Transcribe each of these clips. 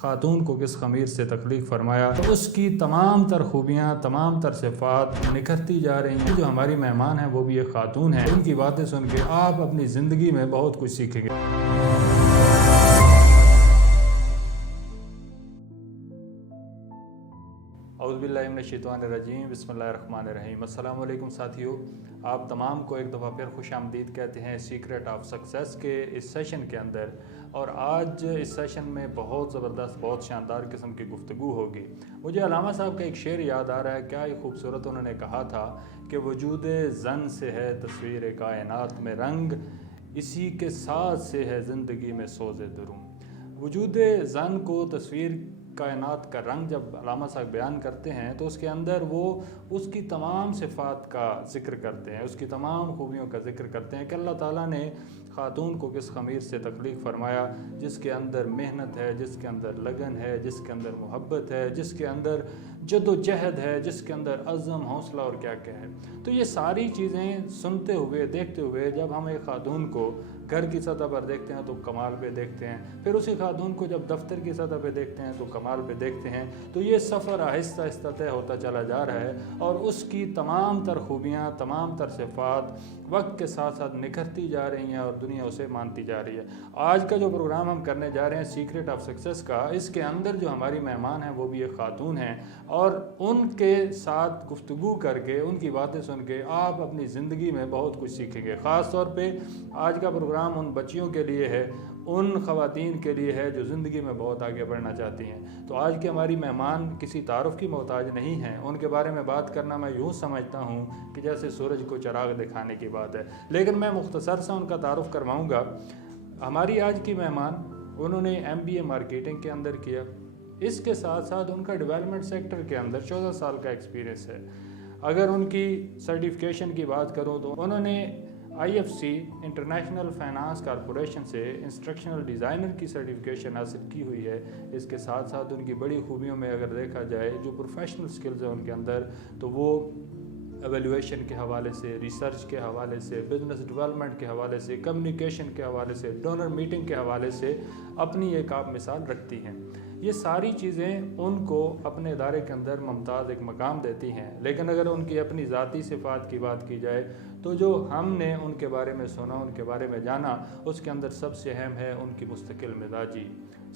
خاتون کو کس خمیر سے تخلیق فرمایا، تو اس کی تمام تر خوبیاں، تمام تر صفات نکھرتی جا رہی ہیں۔ جو ہماری مہمان ہیں وہ بھی ایک خاتون ہیں، ان کی باتیں سن کے آپ اپنی زندگی میں بہت کچھ سیکھیں گے۔ اعوذ باللہ من الشیطان الرجیم، بسم اللہ الرحمن الرحیم۔ السلام علیکم ساتھیو، آپ تمام کو ایک دفعہ پھر خوش آمدید کہتے ہیں سیکرٹ آف سکسیس کے اس سیشن کے اندر۔ اور آج اس سیشن میں بہت زبردست، بہت شاندار قسم کی گفتگو ہوگی۔ مجھے علامہ صاحب کا ایک شعر یاد آ رہا ہے، کیا ایک خوبصورت انہوں نے کہا تھا کہ وجود زن سے ہے تصویر کائنات میں رنگ، اسی کے ساتھ سے ہے زندگی میں سوز دروں۔ وجود زن کو تصویر کائنات کا رنگ جب علامہ صاحب بیان کرتے ہیں تو اس کے اندر وہ اس کی تمام صفات کا ذکر کرتے ہیں، اس کی تمام خوبیوں کا ذکر کرتے ہیں کہ اللہ تعالیٰ نے خاتون کو کس خمیر سے تخلیق فرمایا، جس کے اندر محنت ہے، جس کے اندر لگن ہے، جس کے اندر محبت ہے، جس کے اندر جد و جہد ہے، جس کے اندر عزم، حوصلہ اور کیا کیا ہے۔ تو یہ ساری چیزیں سنتے ہوئے، دیکھتے ہوئے جب ہم ایک خاتون کو گھر کی سطح پر دیکھتے ہیں تو کمال پہ دیکھتے ہیں، پھر اسی خاتون کو جب دفتر کی سطح پہ دیکھتے ہیں تو کمال پہ دیکھتے ہیں، تو یہ سفر آہستہ آہستہ طے ہوتا چلا جا رہا ہے اور اس کی تمام تر خوبیاں، تمام تر صفات وقت کے ساتھ ساتھ نکھرتی جا رہی ہیں اور دنیا اسے مانتی جا رہی ہے۔ آج کا جو پروگرام ہم کرنے جا رہے ہیں سیکرٹ آف سکسیس کا، اس کے اندر جو ہماری مہمان ہیں وہ بھی ایک خاتون ہیں، اور ان کے ساتھ گفتگو کر کے، ان کی باتیں سن کے آپ اپنی زندگی میں بہت کچھ سیکھیں گے۔ خاص طور پہ آج کا پروگرام ان بچیوں کے لیے ہے، ان خواتین کے لیے ہے جو زندگی میں بہت آگے بڑھنا چاہتی ہیں۔ تو آج کے ہماری مہمان کسی تعارف کی محتاج نہیں ہیں، ان کے بارے میں بات کرنا میں یوں سمجھتا ہوں کہ جیسے سورج کو چراغ دکھانے کی بات ہے، لیکن میں مختصر سا ان کا تعارف کرواؤں گا۔ ہماری آج کی مہمان، انہوں نے MBA مارکیٹنگ کے اندر کیا، اس کے ساتھ ساتھ ان کا ڈیولپمنٹ سیکٹر کے اندر 14 سال کا ایکسپیرینس ہے۔ اگر ان کی سرٹیفکیشن کی بات کروں تو انہوں نے IFC انٹرنیشنل فائنانس کارپوریشن سے انسٹرکشنل ڈیزائنر کی سرٹیفکیشن حاصل کی ہوئی ہے۔ اس کے ساتھ ساتھ ان کی بڑی خوبیوں میں اگر دیکھا جائے، جو پروفیشنل سکلز ہیں ان کے اندر، تو وہ ایویلیویشن کے حوالے سے، ریسرچ کے حوالے سے، بزنس ڈیولپمنٹ کے حوالے سے، کمیونیکیشن کے حوالے سے، ڈونر میٹنگ کے حوالے سے اپنی ایک آپ مثال رکھتی ہیں۔ یہ ساری چیزیں ان کو اپنے ادارے کے اندر ممتاز ایک مقام دیتی ہیں، لیکن اگر ان کی اپنی ذاتی صفات کی بات کی جائے تو جو ہم نے ان کے بارے میں سنا، ان کے بارے میں جانا، اس کے اندر سب سے اہم ہے ان کی مستقل مزاجی،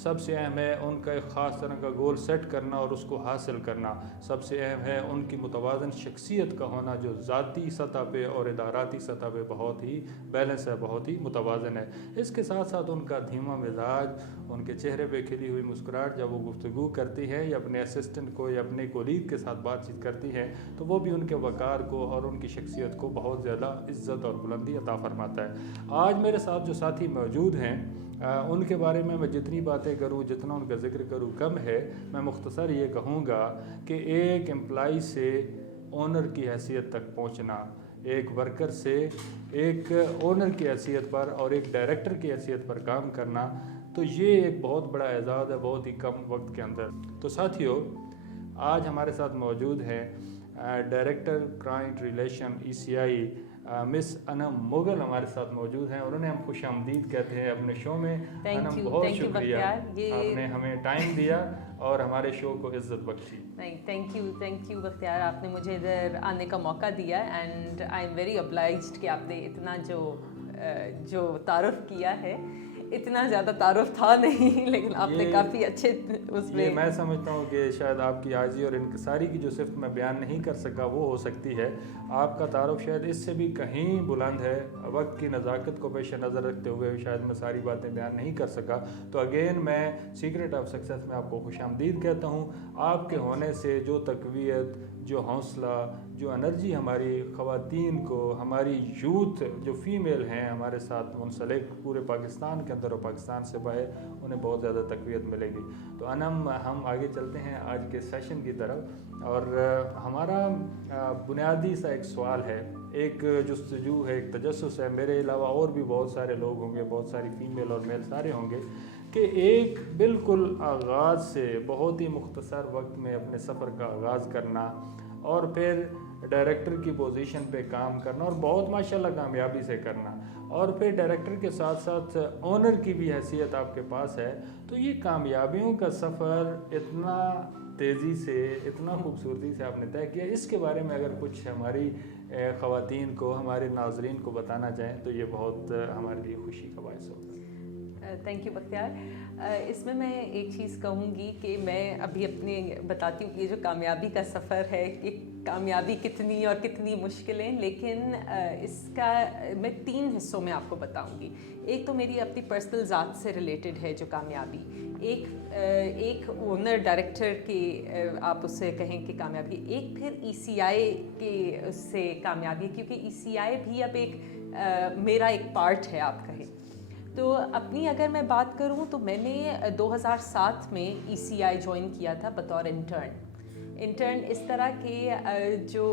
سب سے اہم ہے ان کا ایک خاص طرح کا گول سیٹ کرنا اور اس کو حاصل کرنا، سب سے اہم ہے ان کی متوازن شخصیت کا ہونا جو ذاتی سطح پہ اور اداراتی سطح پہ بہت ہی بیلنس ہے، بہت ہی متوازن ہے۔ اس کے ساتھ ساتھ ان کا دھیما مزاج، ان کے چہرے پہ کھلی ہوئی مسکراہٹ جب وہ گفتگو کرتی ہے یا اپنے اسسٹنٹ کو یا اپنے کولیگ کے ساتھ بات چیت کرتی ہے، تو وہ بھی ان کے وقار کو اور ان کی شخصیت کو بہت زیادہ عزت اور بلندی عطا فرماتا ہے۔ آج میرے ساتھ جو ساتھی موجود ہیں، ان کے بارے میں جتنی باتیں کروں، جتنا ان کا ذکر کروں کم ہے۔ میں مختصر یہ کہوں گا کہ ایک امپلائی سے اونر کی حیثیت تک پہنچنا، ایک ورکر سے ایک اونر کی حیثیت پر اور ایک ڈائریکٹر کی حیثیت پر کام کرنا، تو یہ ایک بہت بڑا اعزاز ہے بہت ہی کم وقت کے اندر۔ تو ساتھیو، آج ہمارے ساتھ موجود ہیں ڈائریکٹر کلائنٹ ریلیشن ECI مس انم مغل ہمارے ساتھ موجود ہیں، انہوں نے ہم خوش آمدید کہتے ہیں اپنے شو میں۔ انم، بہت شکریہ، آپ نے ہمیں ٹائم دیا اور ہمارے شو کو عزت بخشی۔ نہیں، تھینک یو بختیار، آپ نے مجھے ادھر آنے کا موقع دیا، and I am very obliged کہ آپ نے اتنا جو تعارف کیا ہے، اتنا زیادہ تعارف تھا نہیں، لیکن آپ نے کافی اچھے اس میں، میں سمجھتا ہوں کہ شاید آپ کی عاجزی اور انکساری کی جو صفت میں بیان نہیں کر سکا وہ ہو سکتی ہے، آپ کا تعارف شاید اس سے بھی کہیں بلند ہے۔ وقت کی نزاکت کو پیش نظر رکھتے ہوئے شاید میں ساری باتیں بیان نہیں کر سکا، تو اگین میں سیکرٹ آف سکسیس میں آپ کو خوش آمدید کہتا ہوں۔ آپ کے ہونے سے جو تقویت، جو حوصلہ، جو انرجی ہماری خواتین کو، ہماری یوتھ جو فیمیل ہیں ہمارے ساتھ منسلک پورے پاکستان کے اندر اور پاکستان سے باہر، انہیں بہت زیادہ تقویت ملے گی۔ تو انم، ہم آگے چلتے ہیں آج کے سیشن کی طرف، اور ہمارا بنیادی سا ایک سوال ہے، ایک جستجو ہے، ایک تجسس ہے، میرے علاوہ اور بھی بہت سارے لوگ ہوں گے، بہت ساری فیمیل اور میل سارے ہوں گے، کہ ایک بالکل آغاز سے بہت ہی مختصر وقت میں اپنے سفر کا آغاز کرنا، اور پھر डायरेक्टर की पोजीशन पे काम करना और बहुत माशाल्लाह कामयाबी से करना, और फिर डायरेक्टर के साथ साथ ओनर की भी हैसियत आपके पास है, तो ये कामयाबियों का सफ़र इतना तेज़ी से, इतना खूबसूरती से आपने तय किया, इसके बारे में अगर कुछ हमारी ख़वातीन को, हमारे नाजरीन को बताना चाहें तो ये बहुत हमारे लिए खुशी का बायस होगा। Thank you Bakhtiyar. इसमें मैं एक चीज़ कहूँगी कि मैं अभी अपने बताती हूँ कि ये जो कामयाबी का सफ़र है, ये कामयाबी कितनी और कितनी मुश्किलें, लेकिन इसका मैं 3 हिस्सों में आपको बताऊँगी। एक तो मेरी अपनी पर्सनल ज़ात से रिलेटेड है जो कामयाबी, एक ओनर डायरेक्टर की आप उससे कहें कि कामयाबी, एक फिर ECI के उससे कामयाबी, क्योंकि ECI भी अब एक मेरा एक पार्ट है आप कहें। तो अपनी अगर मैं बात करूं तो मैंने 2007 में ECI ज्वाइन किया था बतौर इंटर्न। इस तरह के जो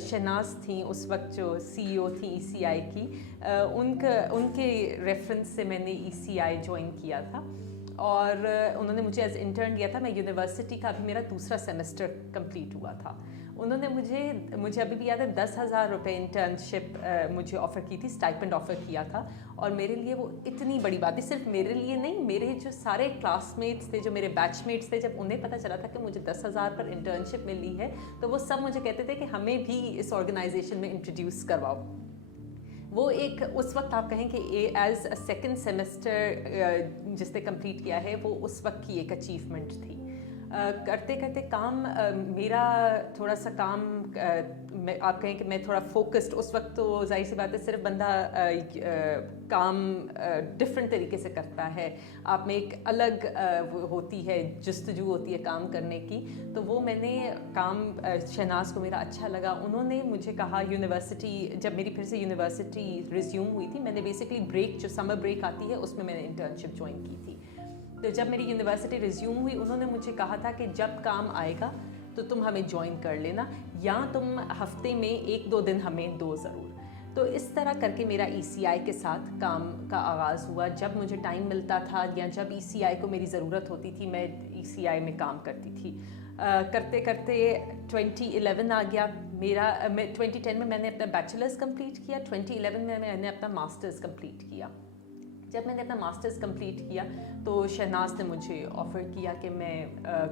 शहनाज थी उस वक्त जो CEO थी ECI की, उनके रेफरेंस से मैंने ECI ज्वाइन किया था और उन्होंने मुझे एज इंटर्न लिया था। मैं यूनिवर्सिटी का अभी मेरा दूसरा सेमेस्टर कंप्लीट हुआ था। उन्होंने मुझे अभी भी याद है 10,000 रुपये इंटर्नशिप मुझे ऑफ़र की थी, स्टाइपेंड ऑफ़र किया था, और मेरे लिए वो इतनी बड़ी बात थी। सिर्फ मेरे लिए नहीं, मेरे जो सारे क्लासमेट्स थे, जो मेरे बैचमेट्स थे, जब उन्हें पता चला था कि मुझे 10,000 पर इंटर्नशिप मिली है तो वो सब मुझे कहते थे कि हमें भी इस ऑर्गेनाइजेशन में इंट्रोड्यूस करवाओ। वो एक उस वक्त आप कहें कि एज अ सेकेंड सेमेस्टर जिसने कंप्लीट किया है, वो उस वक्त की एक अचीवमेंट थी। करते करते काम मेरा थोड़ा सा काम आप कहें कि मैं थोड़ा फोकस्ड, उस वक्त तो जाहिर सी बात है सिर्फ बंदा काम डिफरेंट तरीके से करता है, आप में एक अलग होती है, जस्तजू होती है काम करने की। तो वो मैंने काम शहनाज को मेरा अच्छा लगा। उन्होंने मुझे कहा यूनिवर्सिटी, जब मेरी फिर से यूनिवर्सिटी रिज्यूम हुई थी, मैंने बेसिकली ब्रेक जो समर ब्रेक आती है उसमें मैंने इंटर्नशिप ज्वाइन की थी। तो जब मेरी यूनिवर्सिटी रिज्यूम हुई, उन्होंने मुझे कहा था कि जब काम आएगा तो तुम हमें ज्वाइन कर लेना, या तुम हफ्ते में 1-2 दिन हमें दो ज़रूर। तो इस तरह करके मेरा ECI के साथ काम का आगाज़ हुआ। जब मुझे टाइम मिलता था या जब ECI को मेरी ज़रूरत होती थी, मैं ECI में काम करती थी। करते करते 2011 आ गया मैं 2010 में मैंने अपना बैचलर्स कंप्लीट किया, 2011 में मैंने अपना मास्टर्स कंप्लीट किया। जब मैंने अपना मास्टर्स कंप्लीट किया तो शहनाज ने मुझे ऑफ़र किया कि मैं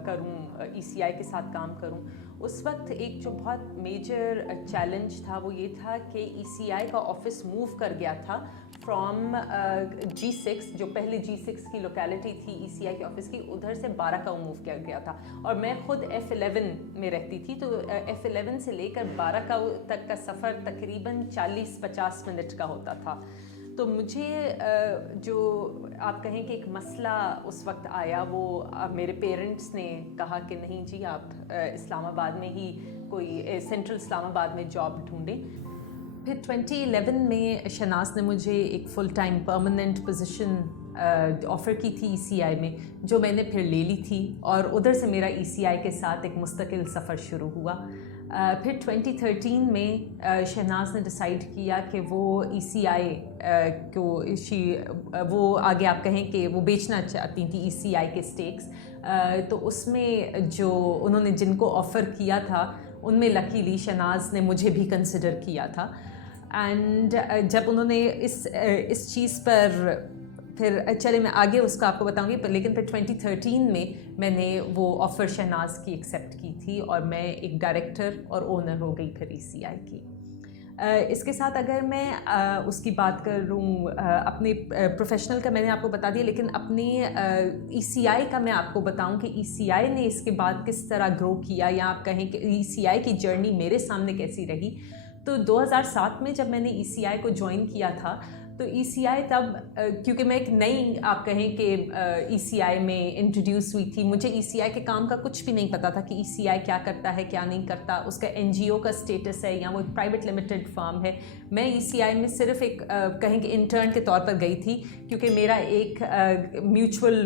करूं, ECI के साथ काम करूं। उस वक्त एक जो बहुत मेजर चैलेंज था वो ये था कि ECI का ऑफिस मूव कर गया था फ्रॉम G6, जो पहले G6 की लोकेलिटी थी ECI के ऑफिस की, उधर से बाराकाऊ मूव किया गया था। और मैं खुद F11 में रहती थी, तो F11 से लेकर बाराकाऊ तक का सफ़र तकरीबन 40-50 मिनट का होता था। तो मुझे जो आप कहें कि एक मसला उस वक्त आया, वो मेरे पेरेंट्स ने कहा कि नहीं जी, आप इस्लामाबाद में ही कोई सेंट्रल इस्लामाबाद में जॉब ढूंढें। फिर 2011 में शहनाज ने मुझे एक full time permanent position offer की थी ECI में, जो मैंने फिर ले ली थी, और उधर से मेरा ECI के साथ एक मुस्तकिल सफ़र शुरू हुआ। फिर 2013 में शहनाज ने डिसाइड किया कि वो ECI को वो आगे आप कहें कि वो बेचना चाहती थी ECI के स्टेक्स। तो उसमें जो उन्होंने जिनको ऑफ़र किया था उनमें लकीली शहनाज ने मुझे भी कंसिडर किया था। एंड जब उन्होंने इस चीज़ पर फिर चले मैं आगे उसका आपको बताऊंगी, लेकिन फिर 2013 में मैंने वो ऑफ़र शहनाज की एक्सेप्ट की थी और मैं एक डायरेक्टर और ओनर हो गई फिर ECI की। इसके साथ अगर मैं उसकी बात करूँ अपने प्रोफेशनल का मैंने आपको बता दिया, लेकिन अपनी ECI का मैं आपको बताऊं कि ECI ने इसके बाद किस तरह ग्रो किया, या आप कहें कि ECI की जर्नी मेरे सामने कैसी रही। तो 2007 में जब मैंने ECI को ज्वाइन किया था, तो ECI तब क्योंकि मैं एक नई आप कहें कि ECI में इंट्रोड्यूस हुई थी, मुझे ECI के काम का कुछ भी नहीं पता था कि ECI क्या करता है क्या नहीं करता, उसका NGO का स्टेटस है या वो एक प्राइवेट लिमिटेड फर्म है। मैं ECI में सिर्फ एक कहें कि इंटर्न के तौर पर गई थी, क्योंकि मेरा एक म्यूचुअल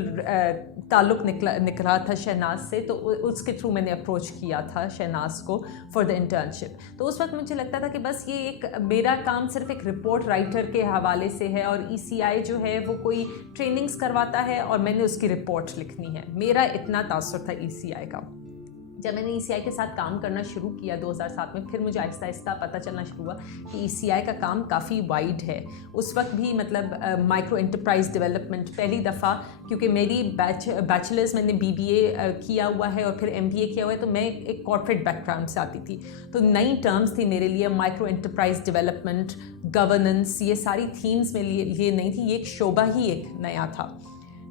ताल्लुक़ निकला था शहनाज से, तो उसके थ्रू मैंने अप्रोच किया था शहनाज को फॉर द इंटर्नशिप। तो उस वक्त मुझे लगता था कि बस ये एक मेरा काम सिर्फ एक रिपोर्ट राइटर के हवाले से है, और ECI जो है वो कोई ट्रेनिंग्स करवाता है और मैंने उसकी रिपोर्ट लिखनी है। मेरा इतना तासुर था ECI का। जब मैंने ECI के साथ काम करना शुरू किया 2007 में, फिर मुझे आहिस्ता आहिस्ता पता चलना शुरू हुआ कि ECI का काम काफ़ी वाइड है। उस वक्त भी मतलब माइक्रो एंटरप्राइज डेवलपमेंट पहली दफ़ा, क्योंकि मेरी बैचलर्स मैंने BBA किया हुआ है और फिर MBA किया हुआ है, तो मैं एक कॉर्पोरेट बैकग्राउंड से आती थी, तो नई टर्म्स थी मेरे लिए। माइक्रो एंटरप्राइज डेवलपमेंट, गवर्नेंस, ये सारी थीम्स मेरे लिए नहीं थी, ये एक शोबा ही एक नया था।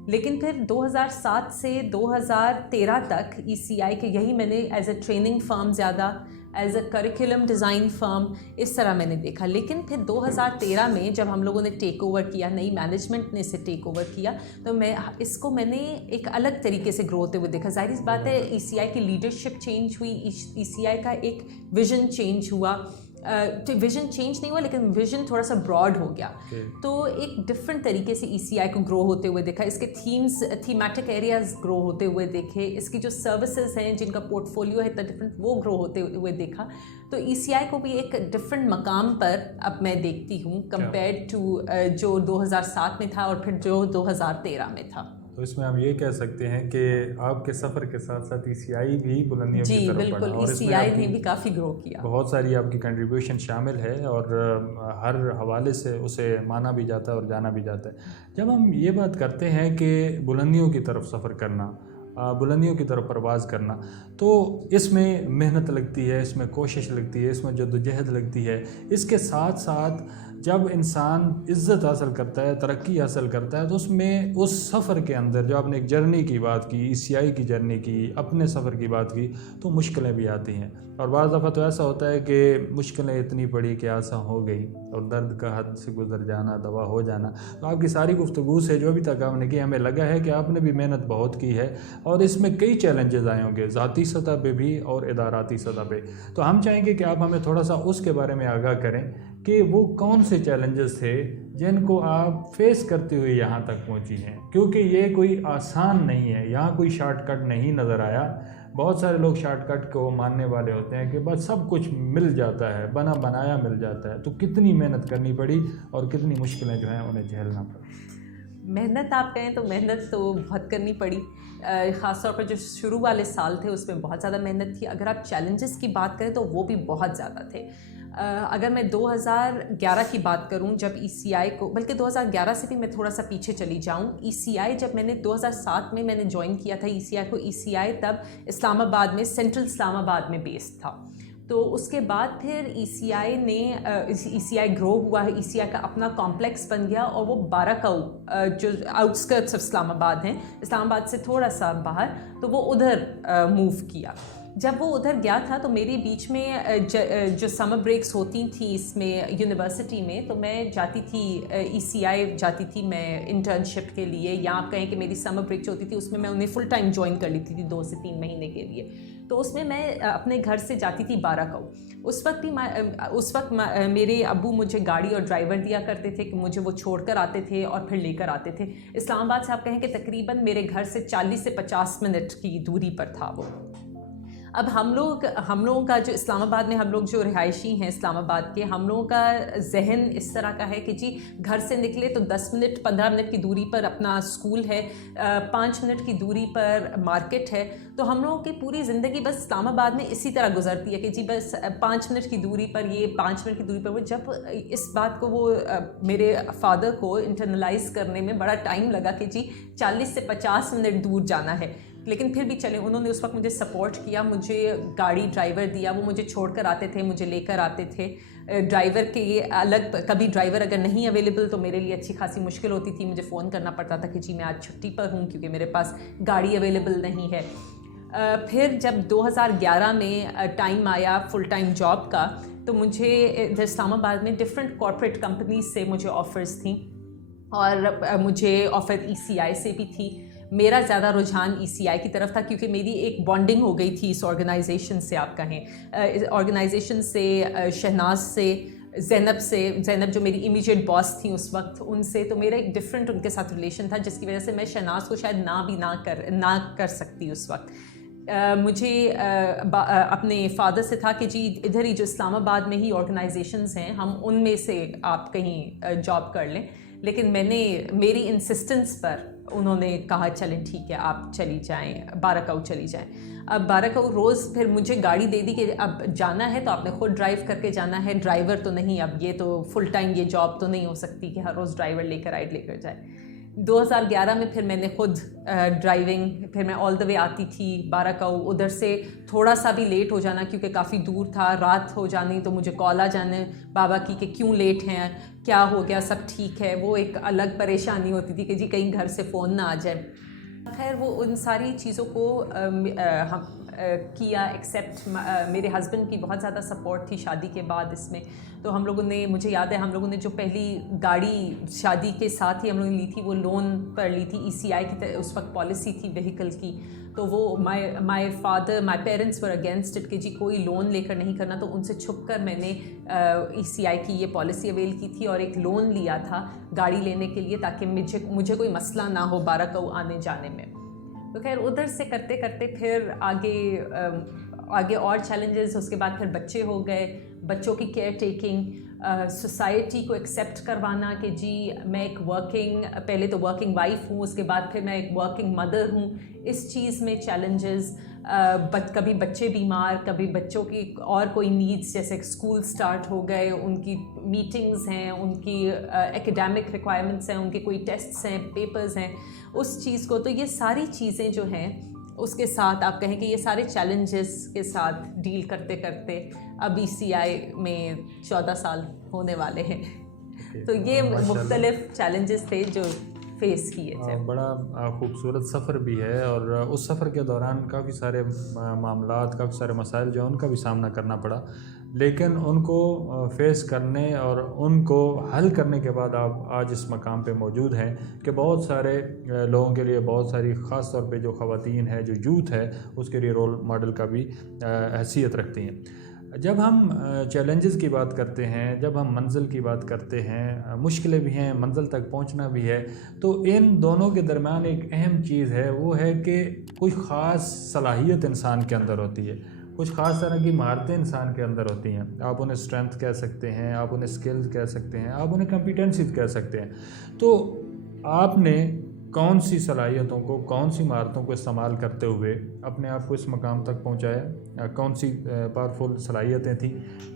लेकिन फिर 2007 से 2013 तक ECI के यही मैंने एज अ ट्रेनिंग फर्म ज़्यादा, as a curriculum design firm, इस तरह मैंने देखा। लेकिन फिर 2013 में जब हम लोगों ने टेक ओवर किया, नई मैनेजमेंट ने इसे टेक ओवर किया, तो मैंने एक अलग तरीके से ग्रो होते हुए देखा। जाहिर सी बात है, ECI की लीडरशिप चेंज हुई, ECI का एक विज़न चेंज हुआ। विज़न चेंज नहीं हुआ, लेकिन विज़न थोड़ा सा ब्रॉड हो गया। तो एक डिफरेंट तरीके से ECI को ग्रो होते हुए देखा, इसके थीमेटिक एरियाज ग्रो होते हुए देखे, इसकी जो सर्विसेज हैं जिनका पोर्टफोलियो है इतना डिफरेंट, वो ग्रो होते हुए देखा। तो ECI को भी एक डिफरेंट मकाम पर अब मैं देखती हूँ कंपेयर टू जो 2007 में था और फिर जो 2013 में था। तो इसमें हम ये कह सकते हैं कि आपके सफ़र के साथ साथ ECI भी बुलंदियों की तरफ बढ़ा, और ECI ने भी काफ़ी ग्रो किया। बहुत सारी आपकी कंट्रीब्यूशन शामिल है और हर हवाले से उसे माना भी जाता है और जाना भी जाता है। जब हम ये बात करते हैं कि बुलंदियों की तरफ सफ़र करना, बुलंदियों की तरफ परवाज़ करना, तो इसमें मेहनत लगती है, इसमें कोशिश लगती है, इसमें जद्दोजहद लगती है। इसके साथ साथ जब इंसान इज़्ज़त हासिल करता है, तरक्की हासिल करता है, तो उसमें उस सफ़र के अंदर जो आपने एक जर्नी की बात की, ECI की जर्नी की, अपने सफ़र की बात की, तो मुश्किलें भी आती हैं। और बाज़ दफ़ा तो ऐसा होता है कि मुश्किलें इतनी पड़ी कि आसान हो गई और दर्द का हद से गुजर जाना, दवा हो जाना। तो आपकी सारी गुफ्तगू से जो अभी तक आपने की, हमें लगा है कि आपने भी मेहनत बहुत की है और इसमें कई चैलेंजेस आए होंगे, ज़ाती सतह पे भी और इदाराती सतह पे। तो हम चाहेंगे कि आप हमें थोड़ा सा उसके बारे में आगाह करें कि वो कौन से चैलेंजेस थे जिनको आप फेस करते हुए यहाँ तक पहुँची हैं, क्योंकि ये कोई आसान नहीं है, यहाँ कोई शॉर्टकट नहीं नज़र आया। बहुत सारे लोग शॉर्टकट को मानने वाले होते हैं कि बस सब कुछ मिल जाता है, बना बनाया मिल जाता है। तो कितनी मेहनत करनी पड़ी और कितनी मुश्किलें जो हैं उन्हें झेलना पड़ा? मेहनत आप कहें तो मेहनत तो बहुत करनी पड़ी। ख़ास तौर पर जो शुरू वाले साल थे उसमें बहुत ज़्यादा मेहनत थी। अगर आप चैलेंजेस की बात करें तो वो भी बहुत ज़्यादा थे। अगर मैं 2011 की बात करूं, जब ECI को, बल्कि 2011 से भी मैं थोड़ा सा पीछे चली जाऊं, ECI जब मैंने 2007 में मैंने ज्वाइन किया था ECI को, ECI तब इस्लामाबाद में, सेंट्रल इस्लामाबाद में बेस्ड था। तो उसके बाद फिर ECI ग्रो हुआ है, ECI का अपना कॉम्प्लेक्स बन गया और वो बाराकाऊ जो आउटस्कर्ट्स ऑफ इस्लामाबाद हैं, इस्लामाबाद से थोड़ा सा बाहर, तो वो उधर मूव किया। जब वो उधर गया था तो मेरे बीच में जो समर ब्रेक्स होती थी इसमें यूनिवर्सिटी में, तो मैं जाती थी ECI जाती थी मैं इंटर्नशिप के लिए, या आप कहें कि मेरी समर ब्रेक जो होती थी उसमें मैं उन्हें फुल टाइम ज्वाइन कर लेती थी 2 से 3 महीने के लिए। तो उसमें मैं अपने घर से जाती थी बाराकाऊ। उस वक्त मेरे अब्बू मुझे गाड़ी और ड्राइवर दिया करते थे कि मुझे वो छोड़ कर आते थे और फिर लेकर आते थे। इस्लामाबाद से आप कहें कि तकरीबन मेरे घर से 40 से 50 मिनट की दूरी पर था वो। अब हम लोगों का जो इस्लामाबाद में, हम लोग जो रिहायशी हैं इस्लामाबाद के, हम लोगों का जहन इस तरह का है कि जी घर से निकले तो 10 मिनट 15 मिनट की दूरी पर अपना स्कूल है, 5 मिनट की दूरी पर मार्केट है। तो हम लोगों की पूरी ज़िंदगी बस इस्लामाबाद में इसी तरह गुजरती है कि जी बस 5 मिनट की दूरी पर ये, 5 मिनट की दूरी पर वो। जब इस बात को वो मेरे फादर को इंटरनलाइज करने में बड़ा टाइम लगा कि जी 40 से 50 मिनट दूर जाना है, लेकिन फिर भी चले। उन्होंने उस वक्त मुझे सपोर्ट किया, मुझे गाड़ी ड्राइवर दिया, वो मुझे छोड़ कर आते थे, मुझे लेकर आते थे। ड्राइवर के ये अलग, कभी ड्राइवर अगर नहीं अवेलेबल तो मेरे लिए अच्छी खासी मुश्किल होती थी, मुझे फ़ोन करना पड़ता था कि जी मैं आज छुट्टी पर हूँ क्योंकि मेरे पास गाड़ी अवेलेबल नहीं है। फिर जब 2011 में टाइम आया फुल टाइम जॉब का, तो मुझे इस्लामाबाद में डिफरेंट कॉर्पोरेट कंपनीज से मुझे ऑफ़र्स थी और मुझे ऑफ़र ECI से भी थी। मेरा ज़्यादा रुझान ECI की तरफ था क्योंकि मेरी एक बॉन्डिंग हो गई थी इस ऑर्गेनाइजेशन से, आप कहें ऑर्गेनाइजेशन से, शहनाज से, ज़ैनब जो मेरी इमीडिएट बॉस थी उस वक्त, उनसे। तो मेरा एक डिफरेंट उनके साथ रिलेशन था जिसकी वजह से मैं शहनाज को शायद ना कर सकती उस वक्त। मुझे अपने फादर से था कि जी इधर ही जो इस्लामाबाद में ही ऑर्गेनाइजेशंस हैं, हम उनमें से आप कहीं जॉब कर लें। लेकिन मेरी इंसिस्टेंस पर उन्होंने कहा चलें ठीक है आप चली जाएं, बाराकाऊ चली जाएं। अब बाराकाऊ रोज़ फिर मुझे गाड़ी दे दी कि अब जाना है तो आपने ख़ुद ड्राइव करके जाना है, ड्राइवर तो नहीं, अब ये तो फुल टाइम ये जॉब तो नहीं हो सकती कि हर रोज़ ड्राइवर लेकर राइड लेकर जाए। 2011 में फिर मैंने खुद ड्राइविंग, फिर मैं ऑल द वे आती थी बाराकाऊ, उधर से थोड़ा सा भी लेट हो जाना क्योंकि काफ़ी दूर था, रात हो जानी तो मुझे कॉल आ जाने बाबा की कि क्यों लेट हैं, क्या हो गया, सब ठीक है। वो एक अलग परेशानी होती थी कि जी कहीं घर से फ़ोन ना आ जाए। खैर वो उन सारी चीज़ों को हम किया एक्सेप्ट। मेरे हस्बैंड की बहुत ज़्यादा सपोर्ट थी शादी के बाद इसमें, तो हम लोगों ने, मुझे याद है हम लोगों ने जो पहली गाड़ी शादी के साथ ही हम लोगों ने ली थी वो लोन पर ली थी, ECI की उस वक्त पॉलिसी थी व्हीकल की। तो वो my parents were against it कि जी कोई लोन लेकर नहीं करना, तो उनसे छुप कर मैंने ECI की ये पॉलिसी अवेल की थी और एक लोन लिया था गाड़ी लेने के लिए ताकि मुझे कोई मसला ना हो बाराकाऊ आने जाने में। तो खैर उधर से करते करते फिर आगे और चैलेंजेस, उसके बाद फिर बच्चे हो गए, बच्चों की केयर टेकिंग, सोसाइटी को एक्सेप्ट करवाना कि जी मैं एक पहले तो वर्किंग वाइफ हूँ, उसके बाद फिर मैं एक वर्किंग मदर हूँ। इस चीज़ में चैलेंजेस, कभी बच्चे बीमार, कभी बच्चों की और कोई नीड्स, जैसे स्कूल स्टार्ट हो गए, उनकी मीटिंग्स हैं, उनकी एकेडमिक रिक्वायरमेंट्स हैं, उनके कोई टेस्ट्स हैं, पेपर्स हैं, उस चीज़ को। तो ये सारी चीज़ें जो हैं उसके साथ आप कहें कि ये सारे चैलेंजेस के साथ डील करते करते अब ECI में 14 साल होने वाले हैं। तो ये मुख्तलिफ चैलेंजेस थे जो फेस किए थे। बड़ा खूबसूरत सफ़र भी है और उस सफ़र के दौरान काफ़ी सारे मामलात, काफ़ी सारे मसाइल जो उनका भी सामना करना पड़ा, लेकिन उनको फेस करने और उनको हल करने के बाद आप आज इस मकाम पे मौजूद हैं कि बहुत सारे लोगों के लिए, बहुत सारी ख़ास तौर पे जो ख़वातीन है, जो यूथ है, उसके लिए रोल मॉडल का भी हैसियत रखती हैं। जब हम चैलेंजेस की बात करते हैं, जब हम मंजिल की बात करते हैं, मुश्किलें भी हैं, मंजिल तक पहुंचना भी है, तो इन दोनों के दरमियान एक अहम चीज़ है, वो है कि कोई ख़ास सलाहियत इंसान के अंदर होती है, कुछ ख़ास तरह की महारतें इंसान के अंदर होती हैं। आप उन्हें स्ट्रेंथ कह सकते हैं, आप उन्हें स्किल्स कह सकते हैं, आप उन्हें कॉम्पिटेंसीज कह सकते हैं। तो आपने कौन सी सलाहियतों को, कौन सी महारतों को इस्तेमाल करते हुए अपने आप को इस मकाम तक पहुंचाया, कौन सी पावरफुल सलाहियतें थी?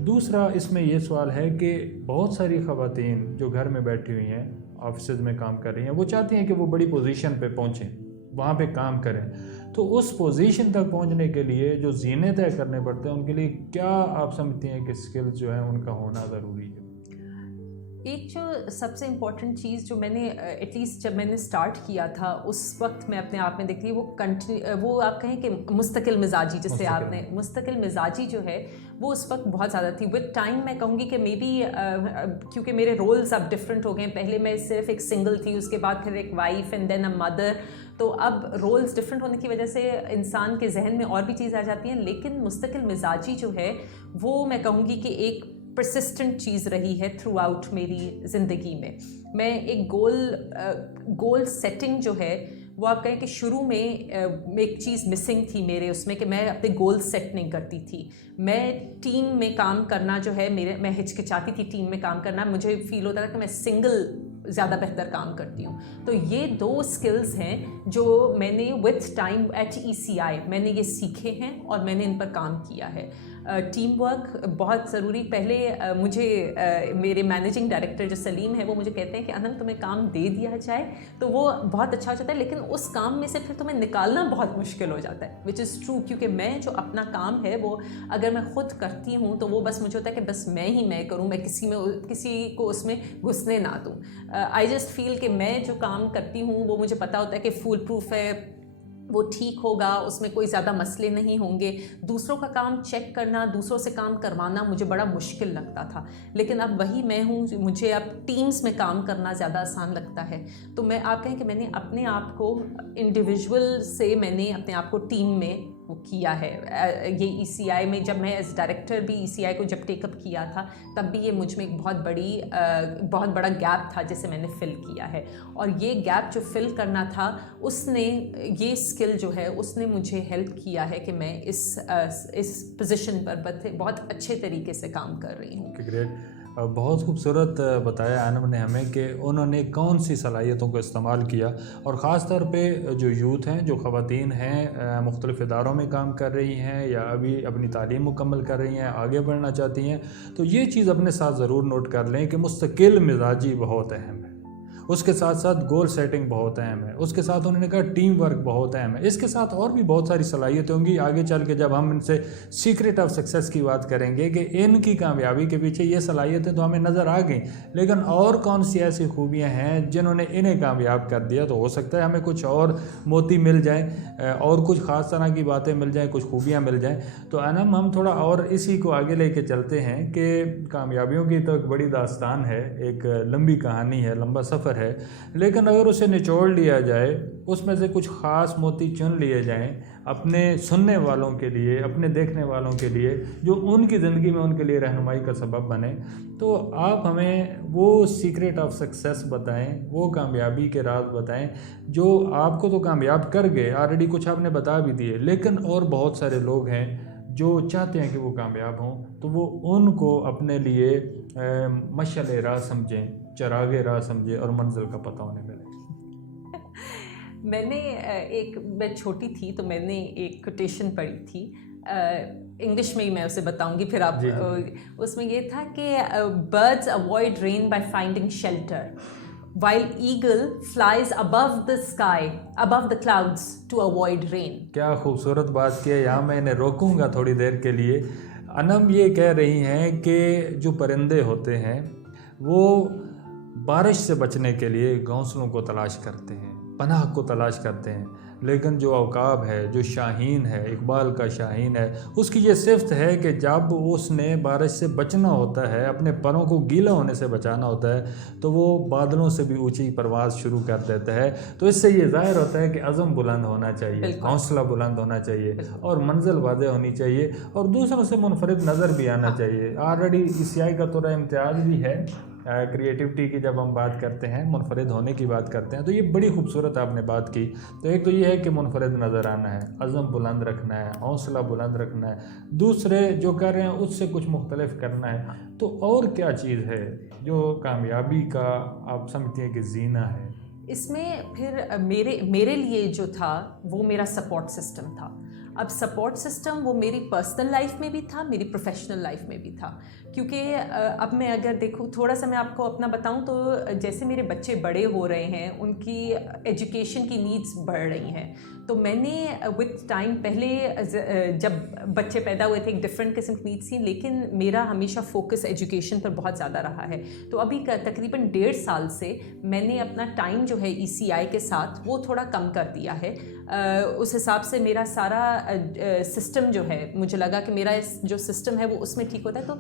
दूसरा इसमें यह सवाल है कि बहुत सारी ख़वातीन जो घर में बैठी हुई हैं, ऑफिस में काम कर रही हैं, वो चाहती हैं कि वो बड़ी पोजीशन पे पहुंचें, वहाँ पे काम करें। तो उस पोजीशन तक पहुंचने के लिए जो ज़ीने तय करने पड़ते हैं, उनके लिए क्या आप समझती हैं कि स्किल्स जो है उनका होना ज़रूरी है? एक जो सबसे इम्पॉर्टेंट चीज़ जो मैंने एटलीस्ट जब मैंने स्टार्ट किया था उस वक्त मैं अपने आप में देखती है वो आप कहें कि मुस्तकिल मिजाजी, जिससे आपने मुस्तकिल मिजाजी जो है वो उस वक्त बहुत ज़्यादा थी। विद टाइम मैं कहूँगी कि मे बी क्योंकि मेरे रोल्स अब डिफरेंट हो गए, पहले मैं सिर्फ एक सिंगल थी, उसके बाद फिर एक wife and then a mother, तो अब रोल्स डिफरेंट होने की वजह से इंसान के जहन में और भी चीज़ आ जाती हैं। लेकिन मुस्तकिल मिजाजी जो है वो मैं कहूँगी कि एक परसिस्टेंट चीज़ रही है थ्रू आउट मेरी ज़िंदगी में। मैं एक गोल सेटिंग जो है वो आप कहें कि शुरू में एक चीज़ मिसिंग थी मेरे उसमें कि मैं अपने गोल सेट नहीं करती थी। मैं टीम में काम करना जो है मैं हिचकिचाती थी टीम में काम करना, मुझे फील होता था कि मैं सिंगल ज़्यादा बेहतर काम करती हूँ। तो ये दो स्किल्स हैं जो मैंने विथ टाइम एट ECI मैंने ये सीखे हैं और मैंने इन पर काम किया है। टीम वर्क बहुत ज़रूरी। पहले मुझे मेरे मैनेजिंग डायरेक्टर जो सलीम है वो मुझे कहते हैं कि अनम तुम्हें काम दे दिया जाए तो वो बहुत अच्छा हो जाता है, लेकिन उस काम में से फिर तुम्हें निकालना बहुत मुश्किल हो जाता है, विच इज़ ट्रू। क्योंकि मैं जो अपना काम है वो अगर मैं खुद करती हूँ तो वो बस मुझे होता है कि बस मैं करूँ, मैं किसी को उसमें घुसने ना दूँ। आई जस्ट फील कि मैं जो काम करती हूँ वो मुझे पता होता है कि फुल प्रूफ है, वो ठीक होगा, उसमें कोई ज़्यादा मसले नहीं होंगे। दूसरों का काम चेक करना, दूसरों से काम करवाना मुझे बड़ा मुश्किल लगता था, लेकिन अब वही मैं हूँ, मुझे अब टीम्स में काम करना ज़्यादा आसान लगता है। तो मैं आप कहें कि मैंने अपने आप को इंडिविजुअल से मैंने अपने आप को टीम में वो किया है। ये ECI में जब मैं एज डायरेक्टर भी ECI को जब टेकअप किया था तब भी ये मुझ में एक बहुत बड़ा गैप था जिसे मैंने फिल किया है। और ये गैप जो फिल करना था उसने, ये स्किल जो है उसने मुझे हेल्प किया है कि मैं इस पोजीशन पर बहुत अच्छे तरीके से काम कर रही हूँ। ग्रेट। بہت خوبصورت بتایا انم نے ہمیں کہ انہوں نے کون سی صلاحیتوں کو استعمال کیا، اور خاص طور پہ جو یوتھ ہیں، جو خواتین ہیں، مختلف اداروں میں کام کر رہی ہیں یا ابھی اپنی تعلیم مکمل کر رہی ہیں، آگے بڑھنا چاہتی ہیں، تو یہ چیز اپنے ساتھ ضرور نوٹ کر لیں کہ مستقل مزاجی بہت اہم ہے، اس کے ساتھ ساتھ گول سیٹنگ بہت اہم ہے، اس کے ساتھ انہوں نے کہا ٹیم ورک بہت اہم ہے، اس کے ساتھ اور بھی بہت ساری صلاحیتیں ہوں گی آگے چل کے جب ہم ان سے سیکرٹ آف سکسیس کی بات کریں گے کہ ان کی کامیابی کے پیچھے یہ صلاحیتیں تو ہمیں نظر آ گئیں، لیکن اور کون سی ایسی خوبیاں ہیں جنہوں نے انہیں کامیاب کر دیا، تو ہو سکتا ہے ہمیں کچھ اور موتی مل جائیں اور کچھ خاص طرح کی باتیں مل جائیں، کچھ خوبیاں مل جائیں۔ تو انم ہم تھوڑا اور اسی کو آگے لے کے چلتے ہیں کہ کامیابیوں کی تو ایک بڑی داستان ہے، ایک لمبی کہانی ہے، لمبا سفر ہے، لیکن اگر اسے نچوڑ لیا جائے، اس میں سے کچھ خاص موتی چن لیے جائیں اپنے سننے والوں کے لیے، اپنے دیکھنے والوں کے لیے، جو ان کی زندگی میں ان کے لیے رہنمائی کا سبب بنے، تو آپ ہمیں وہ سیکرٹ آف سکسیس بتائیں، وہ کامیابی کے راز بتائیں جو آپ کو تو کامیاب کر گئے، آلریڈی کچھ آپ نے بتا بھی دیے، لیکن اور بہت سارے لوگ ہیں جو چاہتے ہیں کہ وہ کامیاب ہوں، تو وہ ان کو اپنے لیے مشعل راہ سمجھیں، چراغ راہ سمجھیں اور منزل کا پتہ انہیں ملے۔ میں چھوٹی تھی تو میں نے ایک کوٹیشن پڑھی تھی، انگلش میں ہی میں اسے بتاؤں گی، پھر آپ اس میں یہ تھا کہ birds avoid rain by finding shelter while eagle flies above the sky, above the clouds to avoid rain۔ کیا خوبصورت بات کی ہے، یہاں میں انہیں روکوں گا تھوڑی دیر کے لیے۔ انم یہ کہہ رہی ہیں کہ جو پرندے ہوتے ہیں وہ بارش سے بچنے کے لیے گھونسلوں کو تلاش کرتے ہیں، پناہ کو تلاش کرتے ہیں، لیکن جو عقاب ہے، جو شاہین ہے، اقبال کا شاہین ہے، اس کی یہ صفت ہے کہ جب اس نے بارش سے بچنا ہوتا ہے، اپنے پروں کو گیلا ہونے سے بچانا ہوتا ہے، تو وہ بادلوں سے بھی اونچی پرواز شروع کر دیتا ہے۔ تو اس سے یہ ظاہر ہوتا ہے کہ عزم بلند ہونا چاہیے، حوصلہ بلند ہونا چاہیے، اور منزل واضح ہونی چاہیے، اور دوسروں سے منفرد نظر بھی آنا چاہیے۔ آلریڈی ECI کا تھوڑا امتیاز بھی ہے کریٹیوٹی کی، جب ہم بات کرتے ہیں، منفرد ہونے کی بات کرتے ہیں، تو یہ بڑی خوبصورت آپ نے بات کی۔ تو ایک تو یہ ہے کہ منفرد نظر آنا ہے، عزم بلند رکھنا ہے، حوصلہ بلند رکھنا ہے، دوسرے جو کر رہے ہیں اس سے کچھ مختلف کرنا ہے۔ تو اور کیا چیز ہے جو کامیابی کا آپ سمجھتے ہیں کہ زینہ ہے؟ اس میں پھر میرے لیے جو تھا وہ میرا سپورٹ سسٹم تھا۔ اب سپورٹ سسٹم وہ میری پرسنل لائف میں بھی تھا، میری پروفیشنل لائف میں بھی تھا، کیونکہ اب میں اگر دیکھوں تھوڑا سا میں آپ کو اپنا بتاؤں تو جیسے میرے بچے بڑے ہو رہے ہیں، ان کی ایجوکیشن کی نیڈس بڑھ رہی ہیں، تو میں نے وتھ ٹائم، پہلے جب بچے پیدا ہوئے تھے ایک ڈفرینٹ قسم کی نیڈس تھیں، لیکن میرا ہمیشہ فوکس ایجوکیشن پر بہت زیادہ رہا ہے۔ تو ابھی تقریباً 1.5 سال سے میں نے اپنا ٹائم جو ہے ECI کے ساتھ وہ تھوڑا کم کر دیا ہے۔ اس حساب سے میرا سارا سسٹم جو ہے، مجھے لگا کہ میرا جو سسٹم ہے وہ اس میں ٹھیک ہوتا ہے۔ تو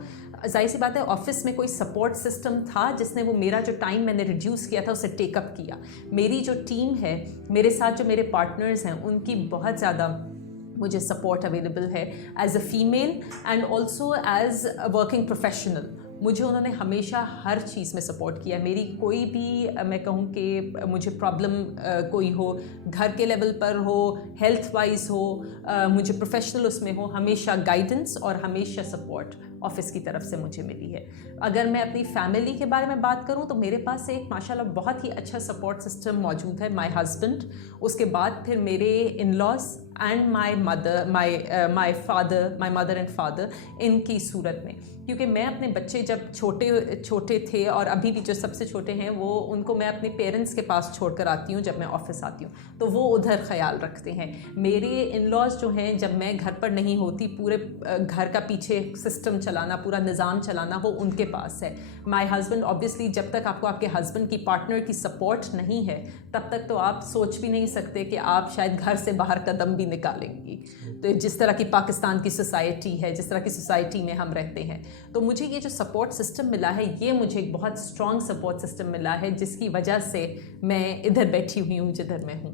ظاہر سی بات ہے آفس میں کوئی سپورٹ سسٹم تھا جس نے وہ میرا جو ٹائم میں نے ریڈیوس کیا تھا اسے ٹیک اپ کیا۔ میری جو ٹیم ہے، میرے ساتھ جو میرے پارٹنرز ہیں، ان کی بہت زیادہ مجھے سپورٹ اویلیبل ہے as a female and also as a working professional. مجھے انہوں نے ہمیشہ ہر چیز میں سپورٹ کیا۔ میری کوئی بھی میں کہوں کہ مجھے پرابلم کوئی ہو، گھر کے لیول پر ہو، ہیلتھ وائز ہو، مجھے پروفیشنل اس میں ہو، ہمیشہ گائیڈنس اور ہمیشہ سپورٹ آفس کی طرف سے مجھے ملی ہے۔ اگر میں اپنی فیملی کے بارے میں بات کروں تو میرے پاس ایک ماشاءاللہ بہت ہی اچھا سپورٹ سسٹم موجود ہے، مائی ہسبینڈ، اس کے بعد پھر میرے in laws and my mother and father, ان کی صورت میں، کیونکہ میں اپنے بچے جب چھوٹے تھے اور ابھی بھی جو سب سے چھوٹے ہیں، وہ ان کو میں اپنے پیرنٹس کے پاس چھوڑ کر آتی ہوں جب میں آفس آتی ہوں، تو وہ ادھر خیال رکھتے ہیں۔ میرے ان لاز جو ہیں، جب میں گھر پر نہیں ہوتی، پورے گھر کا پیچھے سسٹم چلانا، پورا نظام چلانا وہ ان کے پاس ہے۔ مائی ہسبینڈ، اوبیسلی جب تک آپ کو آپ کے ہسبینڈ کی، پارٹنر کی سپورٹ نہیں ہے، تب تک تو آپ سوچ بھی نہیں سکتے کہ آپ شاید گھر سے باہر قدم بھی نکالیں گی۔ تو جس طرح کی پاکستان کی سوسائٹی ہے، جس طرح کی سوسائٹی میں ہم رہتے ہیں، تو مجھے یہ جو سپورٹ سسٹم ملا ہے، یہ مجھے ایک بہت اسٹرانگ سپورٹ سسٹم ملا ہے، جس کی وجہ سے میں ادھر بیٹھی ہوئی ہوں جدھر میں ہوں۔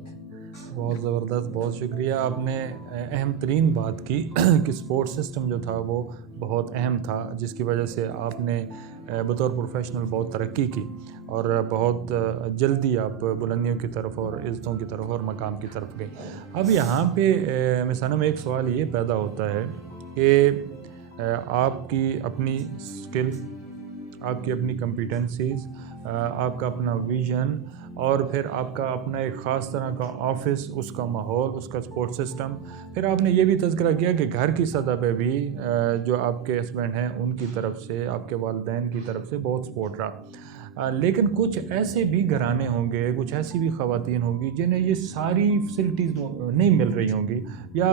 بہت زبردست، بہت شکریہ۔ آپ نے اہم ترین بات کی کہ سپورٹ سسٹم جو تھا وہ بہت اہم تھا، جس کی وجہ سے آپ نے بطور پروفیشنل بہت ترقی کی اور بہت جلدی آپ بلندیوں کی طرف اور عزتوں کی طرف اور مقام کی طرف گئے۔ اب یہاں پہ مثلاً ایک سوال یہ پیدا ہوتا ہے کہ آپ کی اپنی اسکل، آپ کی اپنی کمپیٹنسیز، آپ کا اپنا ویژن، اور پھر آپ کا اپنا ایک خاص طرح کا آفس، اس کا ماحول، اس کا سپورٹ سسٹم. پھر آپ نے یہ بھی تذکرہ کیا کہ گھر کی سطح پہ بھی جو آپ کے ہسبینڈ ہیں ان کی طرف سے، آپ کے والدین کی طرف سے بہت سپورٹ رہا. لیکن کچھ ایسے بھی گھرانے ہوں گے، کچھ ایسی بھی خواتین ہوں گی جنہیں یہ ساری فیسلٹیز نہیں مل رہی ہوں گی، یا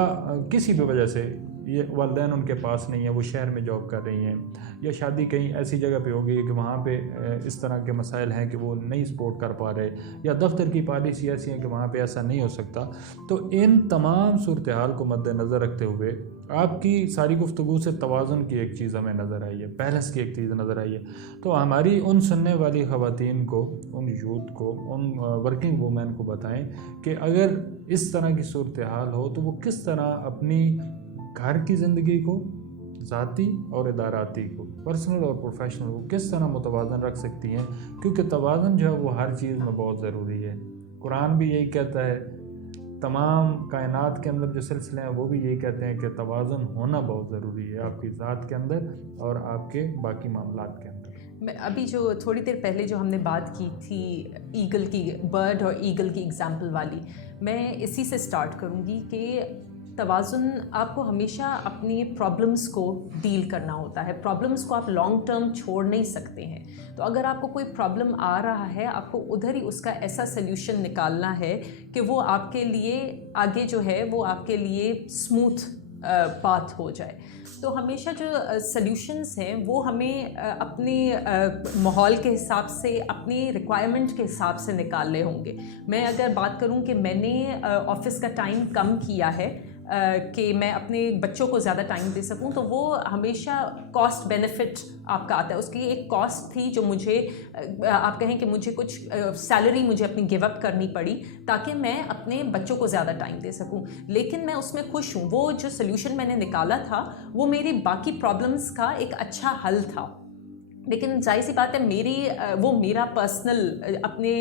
کسی بھی وجہ سے یہ والدین ان کے پاس نہیں ہیں، وہ شہر میں جاب کر رہی ہیں، یا شادی کہیں ایسی جگہ پہ ہوگی کہ وہاں پہ اس طرح کے مسائل ہیں کہ وہ نہیں سپورٹ کر پا رہے، یا دفتر کی پالیسی ایسی ہیں کہ وہاں پہ ایسا نہیں ہو سکتا. تو ان تمام صورتحال کو مد نظر رکھتے ہوئے آپ کی ساری گفتگو سے توازن کی ایک چیز ہمیں نظر آئی ہے، بیلنس کی ایک چیز نظر آئی ہے. تو ہماری ان سننے والی خواتین کو، ان یوتھ کو، ان ورکنگ وومین کو بتائیں کہ اگر اس طرح کی صورتحال ہو تو وہ کس طرح اپنی گھر کی زندگی کو، ذاتی اور اداراتی کو، پرسنل اور پروفیشنل کو کس طرح متوازن رکھ سکتی ہیں، کیونکہ توازن جو ہے وہ ہر چیز میں بہت ضروری ہے. قرآن بھی یہی کہتا ہے، تمام کائنات کے اندر جو سلسلے ہیں وہ بھی یہی کہتے ہیں کہ توازن ہونا بہت ضروری ہے آپ کی ذات کے اندر اور آپ کے باقی معاملات کے اندر. میں ابھی جو تھوڑی دیر پہلے جو ہم نے بات کی تھی ایگل کی، برڈ اور ایگل کی ایگزامپل والی، میں اسی سے سٹارٹ کروں گی کہ توازن آپ کو ہمیشہ اپنی پرابلمس کو ڈیل کرنا ہوتا ہے. پرابلمس کو آپ لانگ ٹرم چھوڑ نہیں سکتے ہیں. تو اگر آپ کو کوئی پرابلم آ رہا ہے، آپ کو ادھر ہی اس کا ایسا سلیوشن نکالنا ہے کہ وہ آپ کے لیے آگے جو ہے وہ آپ کے لیے اسموتھ پاتھ ہو جائے. تو ہمیشہ جو سلیوشنز ہیں وہ ہمیں اپنے ماحول کے حساب سے، اپنی ریکوائرمنٹ کے حساب سے نکالنے ہوں گے. میں اگر بات کروں کہ میں نے آفس کا ٹائم کم کیا ہے کہ میں اپنے بچوں کو زیادہ ٹائم دے سکوں، تو وہ ہمیشہ کاسٹ بینیفٹ آپ کا آتا ہے. اس کی ایک کاسٹ تھی جو مجھے، آپ کہیں کہ مجھے کچھ سیلری مجھے اپنی گیو اپ کرنی پڑی تاکہ میں اپنے بچوں کو زیادہ ٹائم دے سکوں. لیکن میں اس میں خوش ہوں. وہ جو سلیوشن میں نے نکالا تھا وہ میری باقی پرابلمس کا ایک اچھا حل تھا. لیکن ظاہر سی بات ہے وہ میرا پرسنل اپنے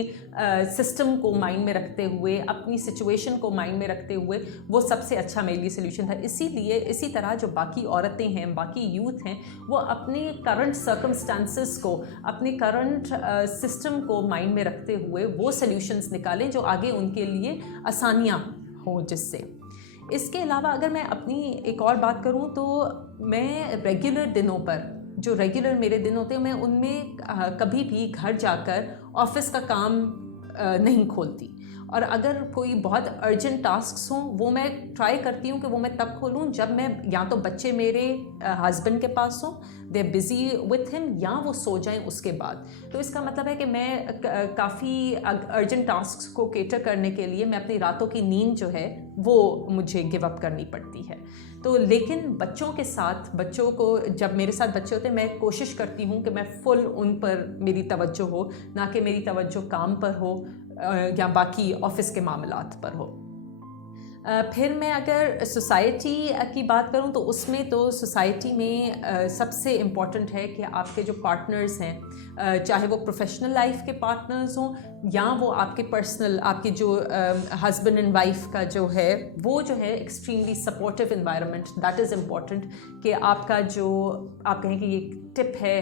سسٹم کو مائنڈ میں رکھتے ہوئے، اپنی سچویشن کو مائنڈ میں رکھتے ہوئے وہ سب سے اچھا میرے لیے سلیوشن تھا. اسی طرح جو باقی عورتیں ہیں، باقی یوتھ ہیں، وہ اپنے کرنٹ سرکمسٹانسز کو، اپنے کرنٹ سسٹم کو مائنڈ میں رکھتے ہوئے وہ سلیوشنز نکالیں جو آگے ان کے لیے آسانیاں ہوں. جس سے اس کے علاوہ اگر میں اپنی ایک اور بات کروں تو میں ریگولر دنوں پر، جو ریگولر میرے دن ہوتے ہیں، میں ان میں کبھی بھی گھر جا کر آفس کا کام نہیں کھولتی. اور اگر کوئی بہت ارجنٹ ٹاسکس ہوں وہ میں ٹرائی کرتی ہوں کہ وہ میں تب کھولوں جب میں یا تو بچے میرے ہسبینڈ کے پاس ہوں، they are busy with him, یا وہ سو جائیں اس کے بعد. تو اس کا مطلب ہے کہ میں کافی ارجنٹ ٹاسکس کو کیٹر کرنے کے لیے میں اپنی راتوں کی نیند جو ہے وہ مجھے گیو اپ کرنی پڑتی ہے. تو لیکن بچوں کے ساتھ، بچوں کو جب میرے ساتھ بچے ہوتے ہیں میں کوشش کرتی ہوں کہ میں فل ان پر میری توجہ ہو، نہ کہ میری توجہ کام پر ہو یا باقی آفس کے معاملات پر ہو. پھر میں اگر سوسائٹی کی بات کروں تو اس میں تو سوسائٹی میں سب سے امپورٹنٹ ہے کہ آپ کے جو پارٹنرز ہیں، چاہے وہ پروفیشنل لائف کے پارٹنرز ہوں یا وہ آپ کے پرسنل، آپ کے جو ہسبینڈ اینڈ وائف کا جو ہے وہ جو ہے extremely supportive environment, that is important. کہ آپ کا جو، آپ کہیں کہ یہ ٹپ ہے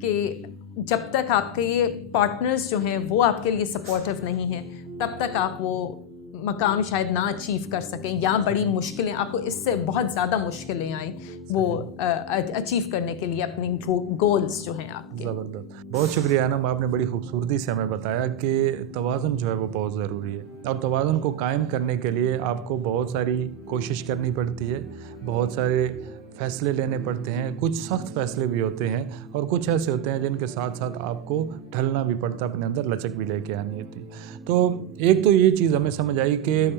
کہ جب تک آپ کے یہ پارٹنرز جو ہیں وہ آپ کے لیے سپورٹیو نہیں ہیں تب تک آپ وہ مقام شاید نہ اچیو کر سکیں، یا بڑی مشکلیں، آپ کو اس سے بہت زیادہ مشکلیں آئیں وہ اچیو کرنے کے لیے اپنے گولز جو ہیں آپ کے. زبردست، بہت شکریہ انم، آپ نے بڑی خوبصورتی سے ہمیں بتایا کہ توازن جو ہے وہ بہت ضروری ہے، اور توازن کو قائم کرنے کے لیے آپ کو بہت ساری کوشش کرنی پڑتی ہے، بہت سارے فیصلے لینے پڑتے ہیں. کچھ سخت فیصلے بھی ہوتے ہیں اور کچھ ایسے ہوتے ہیں جن کے ساتھ ساتھ آپ کو ڈھلنا بھی پڑتا ہے، اپنے اندر لچک بھی لے کے آنی ہوتی. تو ایک تو یہ چیز ہمیں سمجھ آئی کہ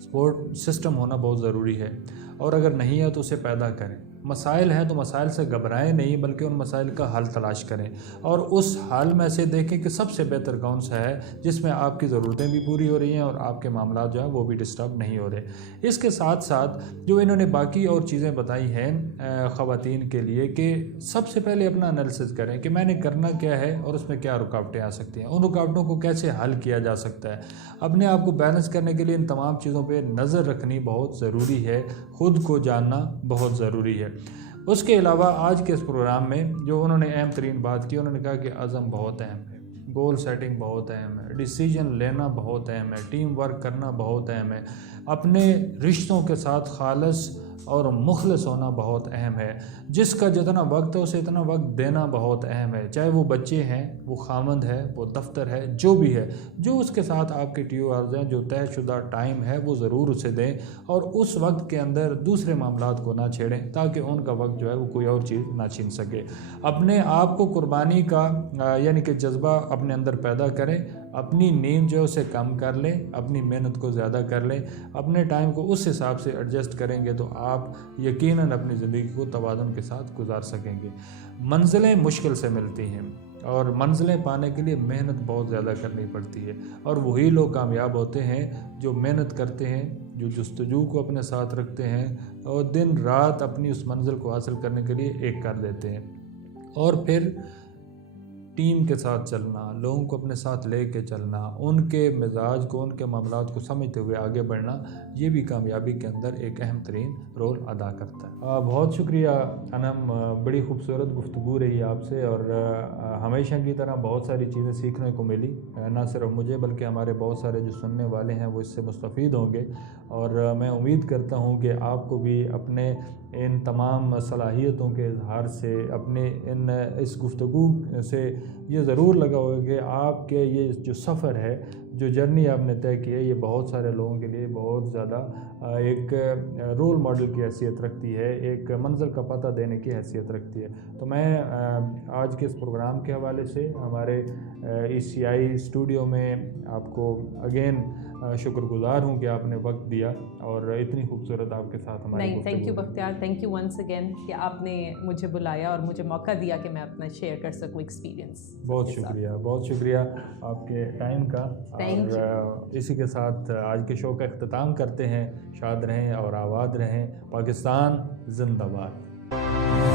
سپورٹ سسٹم ہونا بہت ضروری ہے، اور اگر نہیں ہے تو اسے پیدا کریں. مسائل ہیں تو مسائل سے گھبرائیں نہیں، بلکہ ان مسائل کا حل تلاش کریں، اور اس حل میں سے دیکھیں کہ سب سے بہتر کون سا ہے جس میں آپ کی ضرورتیں بھی پوری ہو رہی ہیں اور آپ کے معاملات جو ہیں وہ بھی ڈسٹرب نہیں ہو رہے. اس کے ساتھ ساتھ جو انہوں نے باقی اور چیزیں بتائی ہیں خواتین کے لیے، کہ سب سے پہلے اپنا انالیسس کریں کہ میں نے کرنا کیا ہے اور اس میں کیا رکاوٹیں آ سکتی ہیں، ان رکاوٹوں کو کیسے حل کیا جا سکتا ہے. اپنے آپ کو بیلنس کرنے کے لیے ان تمام چیزوں پہ نظر رکھنی بہت ضروری ہے، خود کو جاننا بہت ضروری ہے. उसके अलावा आज के इस प्रोग्राम में जो उन्होंने अहम तरीन बात की, उन्होंने कहा कि अज़म बहुत अहम है, गोल सेटिंग बहुत अहम है, डिसीजन लेना बहुत अहम है, टीम वर्क करना बहुत अहम है, अपने रिश्तों के साथ खालस और मुखलिस होना बहुत अहम है, जिसका जितना वक्त है उसे इतना वक्त देना बहुत अहम है, चाहे वो बच्चे हैं, वो खामंद है, वो दफ्तर है, जो भी है, जो उसके साथ आपके TORs हैं, जो तयशुदा टाइम है वो ज़रूर उसे दें और उस वक्त के अंदर दूसरे मामलात को ना छेड़ें ताकि उनका वक्त जो है वो कोई और चीज़ ना छीन सके। अपने आप को कुर्बानी का यानी कि जज्बा अपने अंदर पैदा करें, अपनी नींद जो है उसे कम कर लें, अपनी मेहनत को ज़्यादा कर लें, अपने टाइम को उस हिसाब से एडजस्ट करेंगे तो आप यकीनन अपनी ज़िंदगी को तवाज़ुन के साथ गुजार सकेंगे। मंजिलें मुश्किल से मिलती हैं और मंजिलें पाने के लिए मेहनत बहुत ज़्यादा करनी पड़ती है और वही लोग कामयाब होते हैं जो मेहनत करते हैं, जो जुस्तजू को अपने साथ रखते हैं और दिन रात अपनी उस मंजिल को हासिल करने के लिए एक कर देते हैं। और फिर टीम के साथ चलना, लोगों को अपने साथ ले कर चलना, उनके मिजाज को, उनके मामलात को समझते हुए आगे बढ़ना, ये भी कामयाबी के अंदर एक अहम तरीन रोल अदा करता है। बहुत शुक्रिया अनम, बड़ी खूबसूरत गुफ्तगू रही आपसे और हमेशा की तरह बहुत सारी चीज़ें सीखने को मिली, ना सिर्फ मुझे बल्कि हमारे बहुत सारे जो सुनने वाले हैं वो इससे मुस्तफ़ीद होंगे और मैं उम्मीद करता हूँ कि आपको भी अपने इन तमाम सलाहियतों के इजहार से, अपने इस गुफ्तगू से ये ज़रूर लगा होगा कि आपके ये जो सफ़र है, जो जर्नी आपने तय की है, ये बहुत सारे लोगों के लिए बहुत ज़्यादा एक रोल मॉडल की हैसियत रखती है, एक मंज़िल का पता देने की हैसियत रखती है। तो मैं आज के इस प्रोग्राम के हवाले से हमारे ECI स्टूडियो में आपको अगेन शुक्रगुजार हूँ कि आपने वक्त दिया और इतनी खूबसूरत आपके साथ हमारी नहीं, thank you Bakhtiyar, thank you once again कि आपने मुझे बुलाया और मुझे मौका दिया कि मैं अपना शेयर कर सकूँ एक्सपीरियंस। बहुत शुक्रिया, बहुत शुक्रिया आपके टाइम का। और इसी के साथ आज के शो का इख्तिताम करते हैं। शाद रहें और आबाद रहें। पाकिस्तान जिंदाबाद।